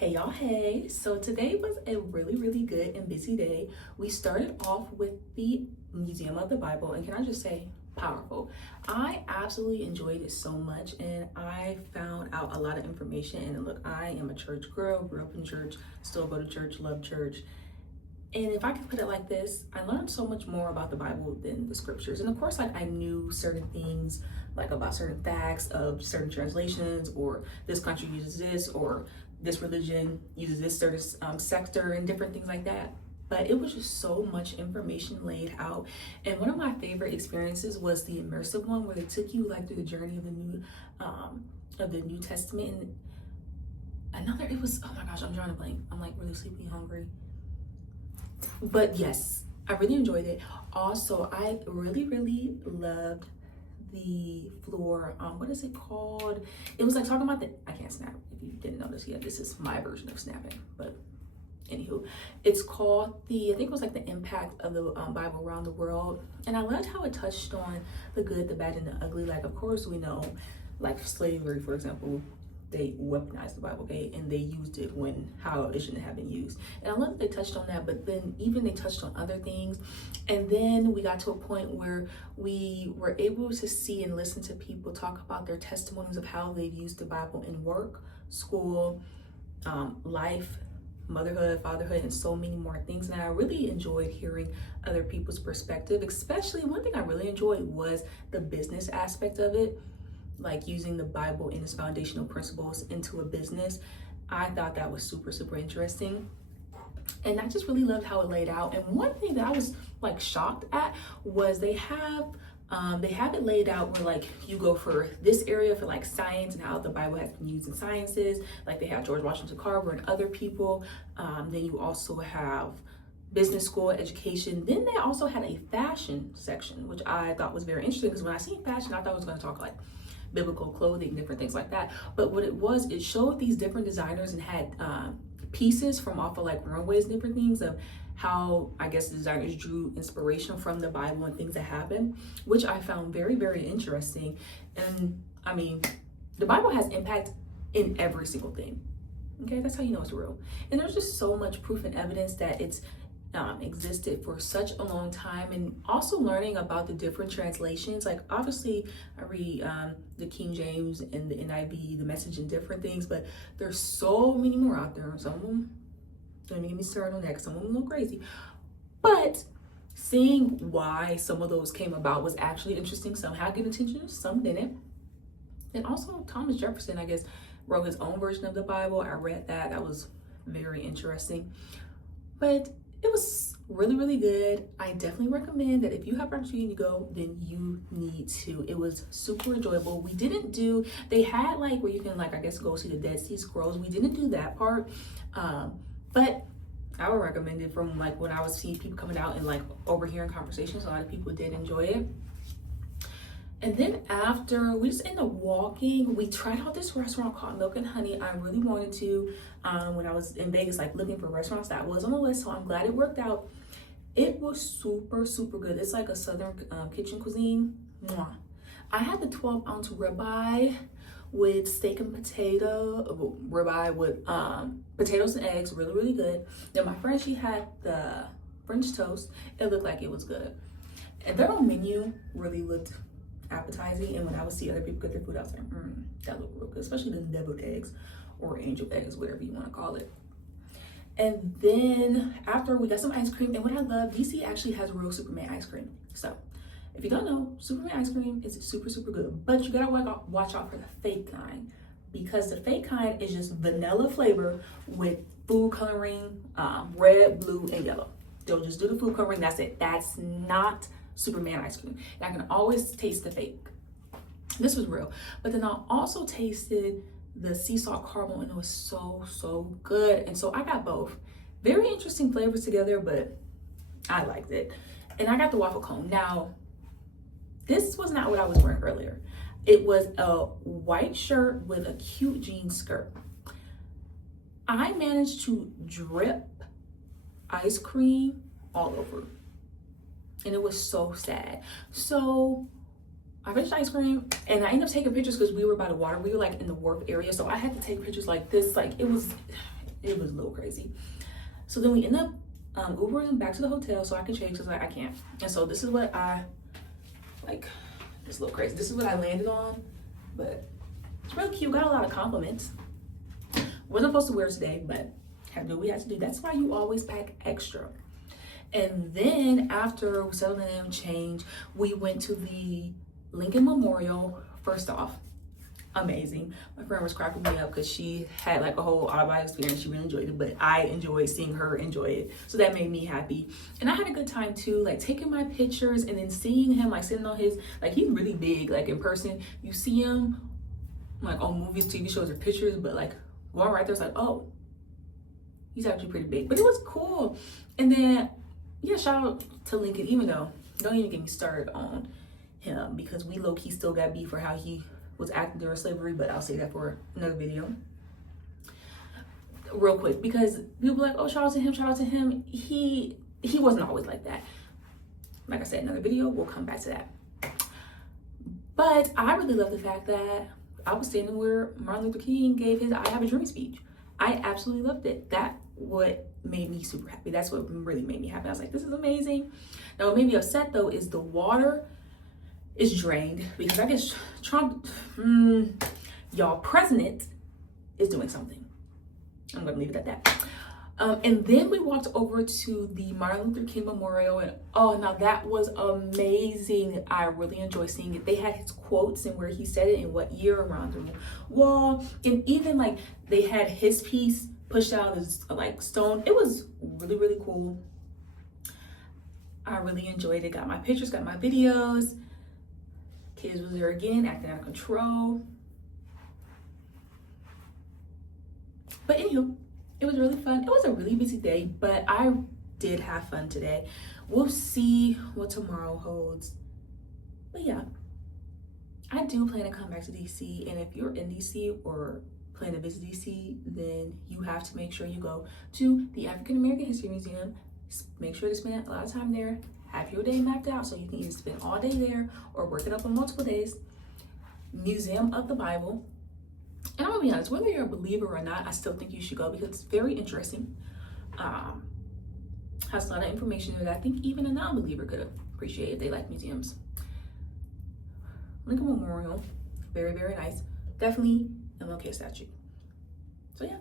Hey y'all, hey. So today was a really good and busy day. We started off with the Museum of the Bible, and can I just say, powerful. I absolutely enjoyed it so much, and I found out a lot of information. And look, I am a church girl, grew up in church, still go to church, love church. And if I could put it like this, I learned so much more about the Bible than the scriptures. And of course, like I knew certain things, like about certain facts of certain translations, or this country uses this, or this religion uses this certain sector, and different things like that. But it was just so much information laid out. And one of my favorite experiences was the immersive one, where they took you like through the journey of the New Testament. And it was, oh my gosh, I'm drawing a blank. I'm like really sleepy, hungry. But yes, I really enjoyed it. Also, I really loved the floor. What is it called? It was like talking about I can't snap if you didn't notice yet. This is my version of snapping, but anywho, it's called I think it was like the impact of the Bible around the world. And I loved how it touched on the good, the bad, and the ugly. Like, of course, we know, like slavery, for example, they weaponized the Bible, okay, and they used it how it shouldn't have been used. And I love that they touched on that, but then even they touched on other things. And then we got to a point where we were able to see and listen to people talk about their testimonies of how they've used the Bible in work, school, life, motherhood, fatherhood, and so many more things. And I really enjoyed hearing other people's perspective. Especially one thing I really enjoyed was the business aspect of it, like using the Bible and its foundational principles into a business. I thought that was super interesting. And I just really loved how it laid out. And one thing that I was like shocked at was they have it laid out where like you go for this area for like science and how the Bible has been used in sciences. Like they have George Washington Carver and other people. Then you also have business school, education. Then they also had a fashion section, which I thought was very interesting, because when I seen fashion, I thought it was going to talk like biblical clothing, different things like that. But what it showed these different designers and had pieces from off of like runways and different things of how I guess the designers drew inspiration from the Bible and things that happened, which I found very interesting. And I mean, the Bible has impact in every single thing. Okay, that's how you know it's real. And there's just so much proof and evidence that it's existed for such a long time. And also learning about the different translations. Like obviously I read the King James and the NIV, the Message, and different things, but there's so many more out there. Some of them, don't even get me started on that, because some of them a little crazy. But seeing why some of those came about was actually interesting. Some had good intentions, some didn't. And also Thomas Jefferson, I guess, wrote his own version of the Bible. I read that. That was very interesting. But it was really good. I definitely recommend that if you have an opportunity to go, then you need to. It was super enjoyable. They had like where you can like, I guess, go see the Dead Sea Scrolls. We didn't do that part. But I would recommend it from like when I was seeing people coming out and like overhearing conversations. A lot of people did enjoy it. And then after we just ended up walking, we tried out this restaurant called Milk and Honey. I really wanted to, when I was in Vegas, like looking for restaurants, that was on the list. So I'm glad it worked out. It was super good. It's like a Southern kitchen cuisine. Mwah. I had the 12-ounce ribeye with steak and potato, ribeye with potatoes and eggs, really good. Then my friend, she had the French toast. It looked like it was good. And their own menu really looked appetizing, and when I would see other people get their food, I was like, that looked real good, especially the deviled eggs or angel eggs, whatever you want to call it. And then after, we got some ice cream. And what I love, DC actually has real Superman ice cream. So if you don't know, Superman ice cream is super good, but you gotta watch out for the fake kind, because the fake kind is just vanilla flavor with food coloring, red, blue, and yellow. They'll just do the food coloring, that's it. That's not Superman ice cream. And I can always taste the fake. This was real. But then I also tasted the sea salt caramel, and it was so good. And so I got both. Very interesting flavors together, but I liked it. And I got the waffle cone. Now, this was not what I was wearing earlier. It was a white shirt with a cute jean skirt. I managed to drip ice cream all over. And it was so sad. So I finished ice cream, and I ended up taking pictures because we were by the water. We were like in the wharf area. So I had to take pictures like this. Like it was It was a little crazy. So then we end up Ubering back to the hotel so I can change because I can't. And so this is what I like. It's a little crazy. This is what I landed on, but it's really cute. Got a lot of compliments. Wasn't supposed to wear it today, but had to do what we had to do. That's why you always pack extra. And then after we settled in, change, we went to the Lincoln Memorial. First off, amazing. My friend was cracking me up because she had like a whole out-of-body experience. She really enjoyed it, but I enjoyed seeing her enjoy it. So that made me happy. And I had a good time too, like taking my pictures and then seeing him like sitting on his, like he's really big, like in person. You see him like on movies, TV shows, or pictures, but like going right there, it's like, oh, he's actually pretty big. But it was cool. And then, yeah, shout out to Lincoln, even though, don't even get me started on him because we low-key still got beef for how he was acting during slavery, but I'll say that for another video. Real quick, because people were like, oh, shout out to him, shout out to him. He wasn't always like that. Like I said, another video, we'll come back to that. But I really love the fact that I was standing where Martin Luther King gave his I Have a Dream speech. I absolutely loved it. That what made me super happy. That's what really made me happy. I was like, this is amazing. Now, what made me upset though is the water is drained because I guess Trump, y'all president is doing something. I'm gonna leave it at that. And then we walked over to the Martin Luther King Memorial, and oh, now that was amazing. I really enjoyed seeing it. They had his quotes and where he said it and what year around the wall, and even like they had his piece pushed out as like stone. It was really, really cool. I really enjoyed it. Got my pictures, got my videos. Kids was there again, acting out of control. But anywho, it was really fun. It was a really busy day, but I did have fun today. We'll see what tomorrow holds. But yeah, I do plan to come back to DC. And if you're in DC or plan to visit DC, then you have to make sure you go to the African American History Museum. Make sure to spend a lot of time there. Have your day mapped out so you can either spend all day there or work it up on multiple days. Museum of the Bible. And I'm gonna be honest, whether you're a believer or not, I still think you should go because it's very interesting. Has a lot of information that I think even a non-believer could appreciate if they like museums. Lincoln Memorial, very, very nice. Definitely MLK statue. So yeah.